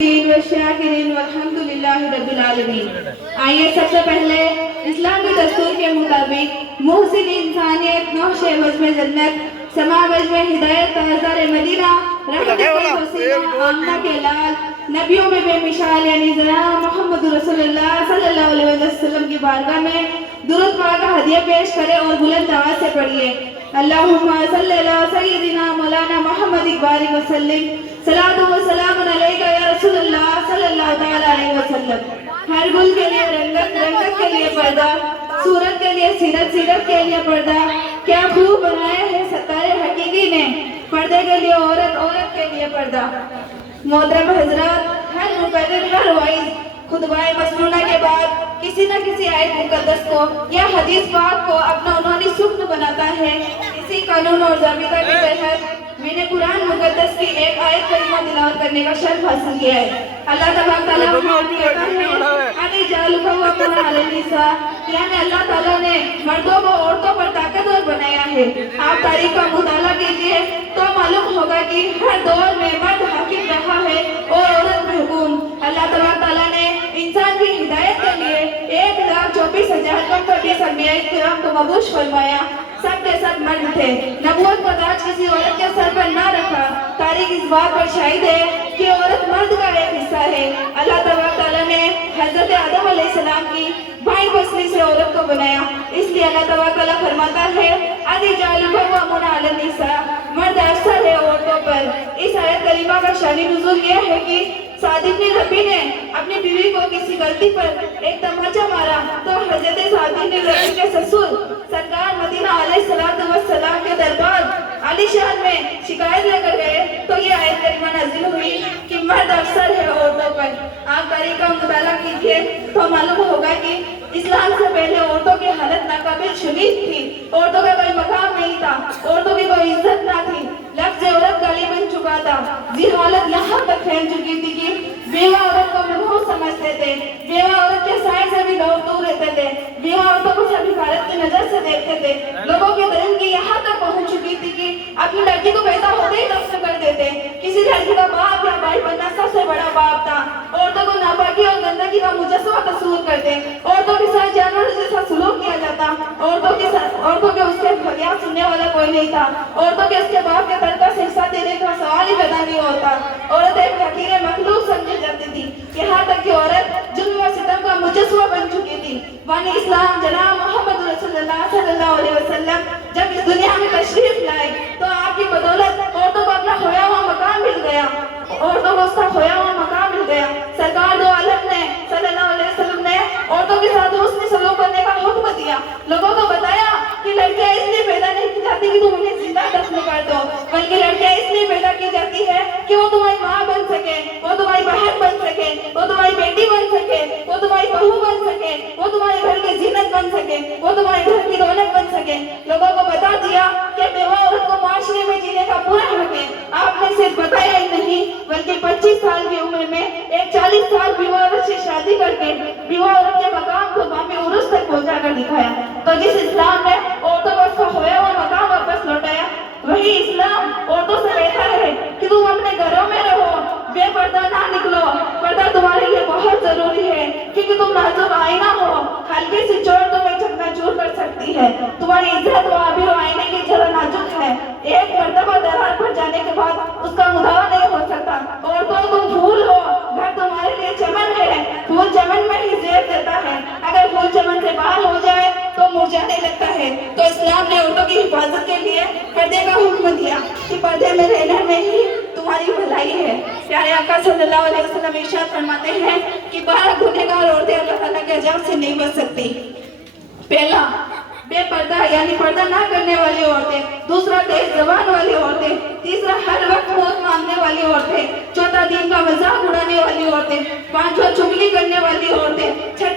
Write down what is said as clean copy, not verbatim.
आइए सबसे पहले इस्लामी दस्तूर के मुताबिक मोहसिन इंसानियत नौश वज़्म जन्नत समा वज़्म हिदायत ताज़दार मदीना आमना के लाल नबियों में बेमिसाल यानी जनाब मोहम्मद रसूलुल्लाह सल्लल्लाहु अलैहि वसल्लम की बारगाह में दुरूद पाक का हदिया पेश करें और बुलंद आवाज से पढ़िए। अल्लाहुम्मा सल्ली अला सय्यिदिना मौलाना मोहम्मद बारिक वसल्लम सलातु व सलाम अलैका या रसूलुल्लाह सल्लल्लाहु तआला अलैहि वसल्लम। हर गुल के लिए रंगत, रंगत के लिए पर्दा, सूरत के लिए सीरत, सीरत के लिए पर्दा। क्या खूब बनाया है सतारे हकीकी ने, पर्दे के लिए औरत, औरत के लिए पर्दा। मोहतरम हजरात, हर मुकर्रिर, हर वाइज खुतबाए मसनूना के बाद किसी न किसी आयत मुकद्दस को या हदीस पाक को अपना उन्होंने सुख्न बनाता है। इसी कानून और ज़ाबिता के तहत मैंने कुरान मुकद्दस की एक आयत करीमा तिलावत करने का शर्फ हासिल किया है। अल्लाह तबारक तआला कहता है अनी जालुका व कुरानिसा, यानी अल्लाह ताला ने मर्दों को औरतों पर ताकतवर बनाया है। आप तारीख का मुताला कीजिए तो मालूम होगा कि हर दौर में मर्द हाकिम रहा है और औरत महकूम। अल्लाह तबारक तआला ने इंसान की हिदायत के लिए 1,24,000 अंबिया किराम को मबूस फरमाया। सब के सब मर्द थे। नबूवत का ताज किसी औरत के सर पर ना रखा। तारीख इस बात पर शाहिद है कि औरत मर्द का एक हिस्सा है। अल्लाह तबारक तआला ने हजरत आदम अलैहिस्सलाम की बाईं पसली से औरत को बनाया। इसलिए अल्लाह तबारक तआला फरमाता है अदी जालुका व मुना अल निसा, मर्द अफसर है औरतों पर। इस आयत करीमा का शानी नुज़ूल यह है कि साद इब्न रबी ने अपनी बीवी को किसी गलती पर एक तमाचा मारा तो हजरत साद इब्न रबी के ससुर सरकार मदीना अलैहिस्सलातु वस्सलाम के दरबार आलीशान में शिकायत लेकर गए तो ये आयत करीमा नाज़िल हुई कि मर्द अफसर है औरतों पर। आप तारीख का मुताला कीजिए तो मालूम होगा कि इस्लाम से पहले औरतों की हालत नाकाबिल शुनीद थी। औरतों का कोई मकाम नहीं था, औरतों की कोई इज्जत ना थी। लफ्ज़ औरत गाली बन चुका था। जी हालत यहाँ तक फैल चुकी थी कि बेवा औरत को मनहूस समझते थे, बेवा औरत के साए से भी दूर रहते थे, बेवा औरतों को सभी भारत की नजर से देखते थे। लोगों के दिल की यहाँ तक पहुँच चुकी थी कि अपनी लड़की को पैदा होते ही दफन कर देते। किसी लड़की का बाप या भाई बनना सबसे बड़ा बाप था। औरतों को नापाकी और गंदगी का मुजस्समा तस्वीर करते, औरतों के साथ जानवर जैसा सलूक किया जाता, औरतों के उसके फरियाद सुनने वाला कोई नहीं था, औरतों के उसके बाप के दर्द का हिस्सा देने का सवाल ही पैदा नहीं होता। औरत एक हकीर मखलूक समझी जाती थी। यहाँ तक कि औरत जुल्म व सितम का मुजस्समा बन चुकी थी। वानी इस्लाम जनाब मोहम्मद रसूलुल्लाह सल्लल्लाहु अलैहि वसल्लम जब इस दुनिया में तशरीफ लाए तो आपकी बदौलत औरतों को अपना खोया हुआ मकाम मिल गया, औरतों को उसका खोया हुआ मकाम मिल गया। सरकार दो आलम ने सल्लल्लाहु अलैहि वसल्लम ने औरतों के साथ हुस्न सलूक करने का हुक्म दिया। लोगों को बताया कि लड़कियां इसलिए पैदा नहीं की जाती कि तुम उन्हें जिंदा दफन कर दो, बल्कि लड़कियां इसलिए पैदा की जाती है कि वो तुम्हारी माँ बन सके, वो तुम्हारी बहन बन सके, वो तुम्हारी बेटी बन सके, वो तुम्हारी बहू बन सके, वो तुम्हारे घर की जीनत बन सके, वो तुम्हारे घर की रौनक बन सके। लोगों को बता दिया कि बेवा औरत को माशरे में जीने का पूरा हक है। आपने सिर्फ बताया ही नहीं बल्कि 25 साल की उम्र में एक 40 साल बेवा औरत से शादी करके बेवा औरत के मकाम को बामे उरुस तक पहुंचा कर दिखाया। तो जिस इस्लाम ने औरतों को उसका खोया हुआ मकाम वापस लौटाया, वही इस्लाम औरतों से कहता है कि तुम अपने घरों में रहो, बेपर्दा ना निकलो। पर्दा तुम्हारे लिए बहुत जरूरी है क्योंकि तुम नाजुक आईना हो, हल्की सी चोट तुम्हें चकनाचूर कर सकती है। तुम्हारी इज्जत व आबरू आईने की तरह नाजुक है। एक मर्तबा दरार पर जाने के बाद उसका मुदावा नहीं हो सकता। औरतों तुम फूल हो, घर तुम्हारे लिए चमन है। फूल चमन में ही जेब देता है, अगर फूल चमन से बाहर हो जाए तो मुरझाने लगता है। तो इस्लाम ने औरतों की हिफाजत के लिए पर्दे का हुक्म दिया कि पर्दे में रहने में ही तुम्हारी भलाई है। प्यारे आका सल्लल्लाहु अलैहि वसल्लम इरशाद फरमाते हैं कि 12 गुनहगार औरतें अल्लाह ताला के अज़ाब से नहीं बच सकती। पहला बेपर्दा यानी पर्दा ना करने वाली औरतें, दूसरा तेज ज़बान वाली औरतें, तीसरा हर वक्त मौत मांगने वाली औरतें, चौथा दीन का मजाक उड़ाने वाली औरतें, पांचवा चुगली करने वाली औरतें, छठा